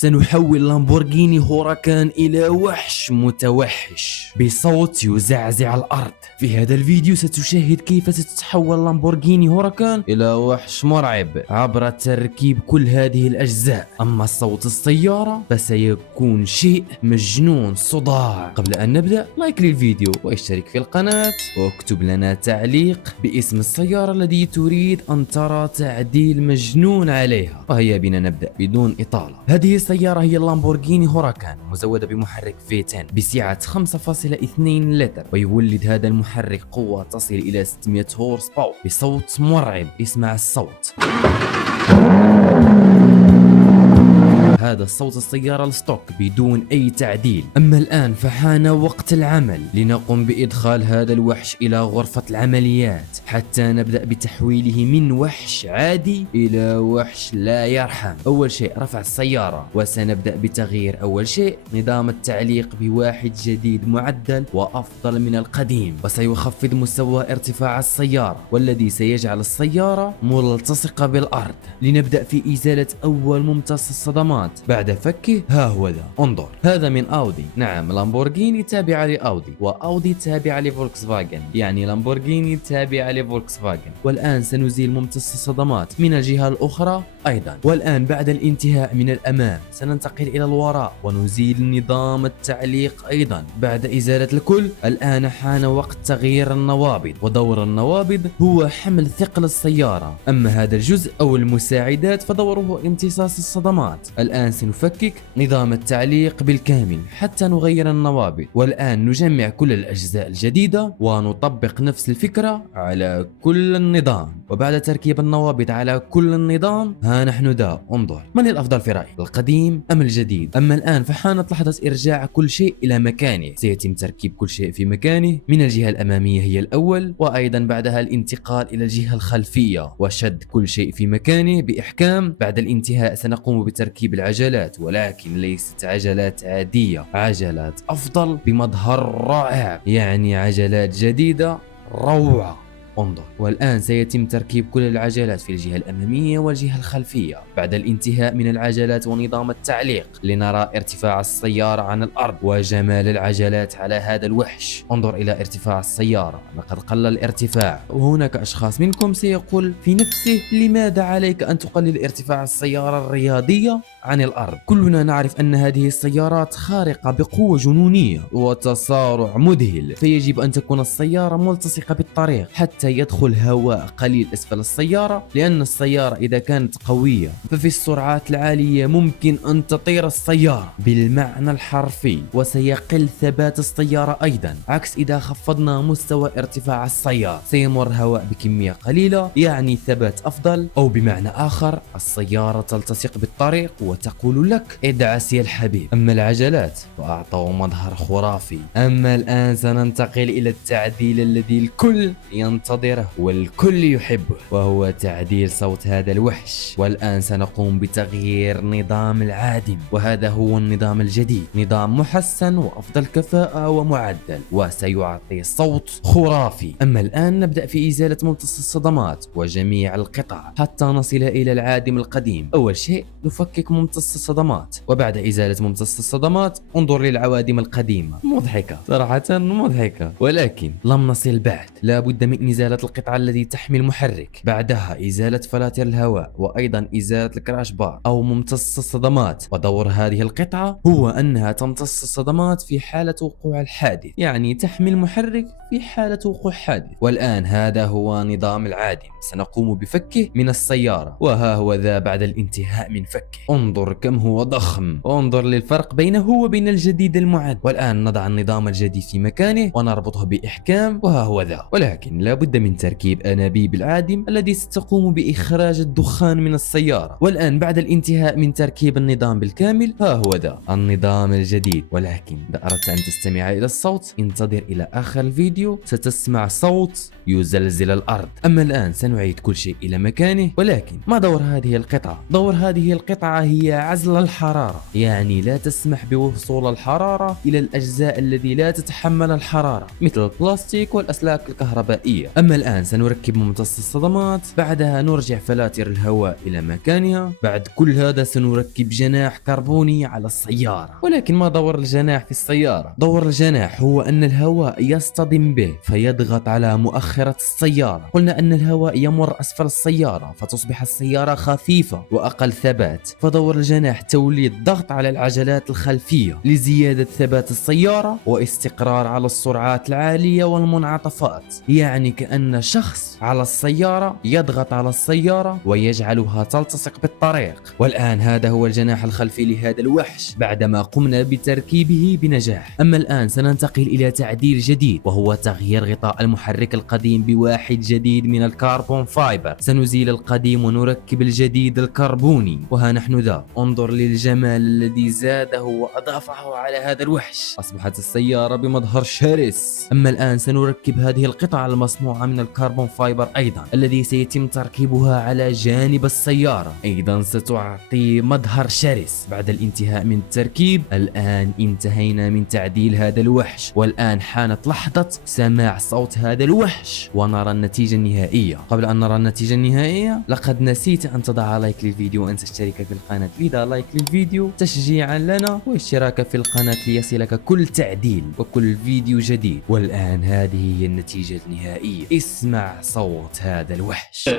سنحول لامبورغيني هوراكان إلى وحش متوحش بصوت يزعزع الأرض. في هذا الفيديو ستشاهد كيف ستتحول لامبورغيني هوراكان إلى وحش مرعب عبر تركيب كل هذه الأجزاء. أما صوت السيارة فسيكون شيء مجنون صداع. قبل أن نبدأ لايك للفيديو واشترك في القناة واكتب لنا تعليق باسم السيارة التي تريد أن ترى تعديل مجنون عليها. وهيا بنا نبدأ بدون إطالة. هذه السيارة هي اللامبورغيني هوراكان، مزودة بمحرك V10 بسعة 5.2 لتر، ويولد هذا المحرك قوة تصل إلى 600 هورس باور بصوت مرعب. اسمع الصوت، هذا الصوت السيارة الستوك بدون أي تعديل. أما الآن فحان وقت العمل، لنقوم بإدخال هذا الوحش إلى غرفة العمليات حتى نبدأ بتحويله من وحش عادي إلى وحش لا يرحم. أول شيء رفع السيارة، وسنبدأ بتغيير أول شيء نظام التعليق بواحد جديد معدل وأفضل من القديم، وسيخفض مستوى ارتفاع السيارة والذي سيجعل السيارة ملتصقة بالأرض. لنبدأ في إزالة أول ممتص الصدمات بعد فكه. ها هو ذا، انظر، هذا من أودي. نعم، لامبورغيني تابعة لأودي، وأودي تابعة لفولكس فاجن، يعني لامبورغيني تابعة لفولكس فاجن. والآن سنزيل ممتص الصدمات من الجهة الأخرى أيضا. والآن بعد الانتهاء من الأمام سننتقل إلى الوراء ونزيل نظام التعليق أيضا. بعد إزالة الكل الآن حان وقت تغيير النوابض، ودور النوابض هو حمل ثقل السيارة. أما هذا الجزء أو المساعدات فدوره امتصاص الصدمات. الآن سنفكك نظام التعليق بالكامل حتى نغير النوابض. والآن نجمع كل الأجزاء الجديدة ونطبق نفس الفكرة على كل النظام. وبعد تركيب النوابض على كل النظام ها نحن ذا. انظر، من الأفضل في رأيك، القديم أم الجديد؟ أما الآن فحانت لحظة إرجاع كل شيء إلى مكانه. سيتم تركيب كل شيء في مكانه. من الجهة الأمامية هي الأول، وأيضا بعدها الانتقال إلى الجهة الخلفية وشد كل شيء في مكانه بإحكام. بعد الانتهاء سنقوم بتركيب العجلات، ولكن ليست عجلات عادية، عجلات أفضل بمظهر رائع، يعني عجلات جديدة روعة. انظر، والآن سيتم تركيب كل العجلات في الجهة الأمامية والجهة الخلفية. بعد الانتهاء من العجلات ونظام التعليق لنرى ارتفاع السيارة عن الأرض وجمال العجلات على هذا الوحش. انظر إلى ارتفاع السيارة، لقد قل الارتفاع. وهناك أشخاص منكم سيقول في نفسه لماذا عليك أن تقلل ارتفاع السيارة الرياضية عن الأرض؟ كلنا نعرف أن هذه السيارات خارقة بقوة جنونية وتسارع مذهل، فيجب أن تكون السيارة ملتصقة بالطريق حتى يدخل هواء قليل أسفل السيارة، لأن السيارة إذا كانت قوية ففي السرعات العالية ممكن أن تطير السيارة بالمعنى الحرفي، وسيقل ثبات السيارة أيضا. عكس إذا خفضنا مستوى ارتفاع السيارة سيمر هواء بكمية قليلة، يعني ثبات أفضل، أو بمعنى آخر السيارة تلتصق بالطريق وتقول لك ادعس يا الحبيب. أما العجلات فأعطوا مظهر خرافي. أما الآن سننتقل إلى التعديل الذي الكل ينتظره والكل يحبه، وهو تعديل صوت هذا الوحش. والآن سنقوم بتغيير نظام العادم، وهذا هو النظام الجديد، نظام محسن وأفضل كفاءة ومعدل، وسيعطي صوت خرافي. أما الآن نبدأ في إزالة ممتص الصدمات وجميع القطع حتى نصل إلى العادم القديم. أول شيء نفكك ممتص الصدمات، وبعد إزالة ممتص الصدمات انظر للعوادم القديمة. مضحكة صراحة، مضحكة، ولكن لم نصل بعد. لا بد من إزالة القطعة التي تحمي المحرك، بعدها إزالة فلاتر الهواء، وأيضا إزالة الكراش بار أو ممتص الصدمات. ودور هذه القطعة هو أنها تمتص الصدمات في حالة وقوع الحادث، يعني تحمي المحرك في حالة وقوع حادث. والآن هذا هو نظام العادم، سنقوم بفكه من السيارة. وها هو ذا بعد الانتهاء من فكه. انظر كم هو ضخم، انظر للفرق بينه وبين الجديد المعد. والآن نضع النظام الجديد في مكانه ونربطه بإحكام، وها هو ذا. ولكن لا بد من تركيب أنابيب العادم التي ستقوم بإخراج الدخان من السيارة. والآن بعد الانتهاء من تركيب النظام بالكامل ها هو ذا النظام الجديد. ولكن إذا أردت أن تستمع إلى الصوت انتظر إلى آخر الفيديو، ستسمع صوت يزلزل الأرض. أما الآن سنعيد كل شيء إلى مكانه. ولكن ما دور هذه القطعة؟ دور هذه القطعة هي هي عزل الحرارة، يعني لا تسمح بوصول الحرارة إلى الأجزاء التي لا تتحمل الحرارة مثل البلاستيك والأسلاك الكهربائية. أما الآن سنركب ممتص الصدمات، بعدها نرجع فلاتر الهواء إلى مكانها. بعد كل هذا سنركب جناح كربوني على السيارة. ولكن ما دور الجناح في السيارة؟ دور الجناح هو أن الهواء يصطدم به فيضغط على مؤخرة السيارة. قلنا أن الهواء يمر أسفل السيارة فتصبح السيارة خفيفة وأقل ثبات، فدور الجناح توليد ضغط على العجلات الخلفية لزيادة ثبات السيارة واستقرار على السرعات العالية والمنعطفات. يعني كأن شخص على السيارة يضغط على السيارة ويجعلها تلتصق بالطريق. والآن هذا هو الجناح الخلفي لهذا الوحش بعدما قمنا بتركيبه بنجاح. أما الآن سننتقل إلى تعديل جديد، وهو تغيير غطاء المحرك القديم بواحد جديد من الكربون فايبر. سنزيل القديم ونركب الجديد الكربوني. وها نحن ذا، انظر للجمال الذي زاده وأضافه على هذا الوحش. أصبحت السيارة بمظهر شرس. أما الآن سنركب هذه القطع المصنوعة من الكربون فايبر أيضا، الذي سيتم تركيبها على جانب السيارة، أيضا ستعطي مظهر شرس. بعد الانتهاء من التركيب، الآن انتهينا من تعديل هذا الوحش، والآن حانت لحظة سماع صوت هذا الوحش ونرى النتيجة النهائية. قبل أن نرى النتيجة النهائية، لقد نسيت أن تضع لايك للفيديو وأن تشترك في القناة لذا لايك للفيديو تشجيعا لنا، واشتراك في القناة ليصلك كل تعديل وكل فيديو جديد. والآن هذه هي النتيجة النهائية، اسمع صوت هذا الوحش.